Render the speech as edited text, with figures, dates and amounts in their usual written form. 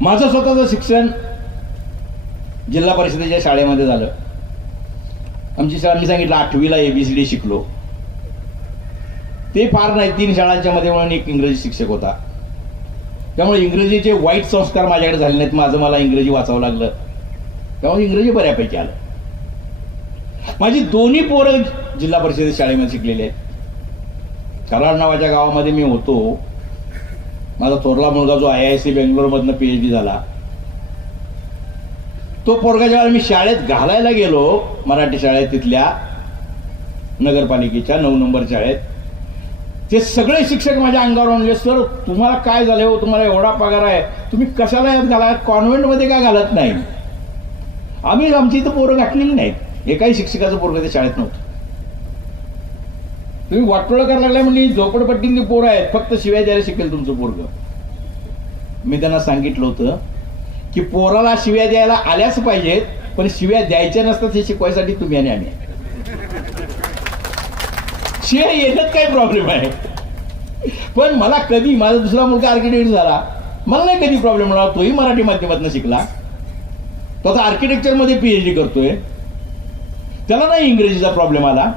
माझं स्वतःचं शिक्षण जिल्हा परिषदेच्या शाळेमध्ये झालं. आमची शाळा मी सांगितलं 8वीला ABCD शिकलो. ते फार नाही, 3 शाळांच्या मध्ये म्हणून एक इंग्रजी शिक्षक होता. त्यामुळे इंग्रजीचे वाईट संस्कार माझ्याकडे झाले नाहीत. मला इंग्रजी वाचावं लागलं, त्यामुळे इंग्रजी बऱ्यापैकी आलं. माझी दोन्ही पोरं जिल्हा परिषद शाळेमध्ये शिकलेली आहेत. कराड नावाच्या गावामध्ये मी होतो. माझा थोरला मुलगा जो IISc बेंगलोरमधनं PhD झाला, तो पोरगा ज्यावेळेला मी शाळेत घालायला गेलो, मराठी शाळेत तिथल्या नगरपालिकेच्या 9 नंबर शाळेत, ते सगळे शिक्षक माझ्या अंगावर आणले, सर तुम्हाला काय झालं हो, तुम्हाला एवढा पगार आहे, तुम्ही कशाला यात घाला, कॉन्व्हेंटमध्ये का घालत नाही? आमची इथं पोरं घातलेली नाहीत. एकाही शिक्षकाचं पोरगं त्या शाळेत नव्हतं. तुम्ही वाटोळं करायला लागलाय म्हणजे झोपडपट्टीतली पोरं आहेत, फक्त शिव्या द्यायला शिकेल तुमचं पोरगं. मी त्यांना सांगितलं होतं की पोराला शिव्या द्यायला आल्याच पाहिजेत, पण शिव्या द्यायच्या नसतात हे शिकवायसाठी तुम्ही आणि आम्ही. शिव्या येण्यात काय प्रॉब्लेम आहे? पण मला कधी, माझा दुसरा मुलगा आर्किटेक्ट झाला, मला नाही कधी प्रॉब्लेम मिळाला. तोही मराठी माध्यमातून शिकला, तो आता आर्किटेक्चरमध्ये PhD करतोय, त्याला नाही इंग्रजीचा प्रॉब्लेम आला.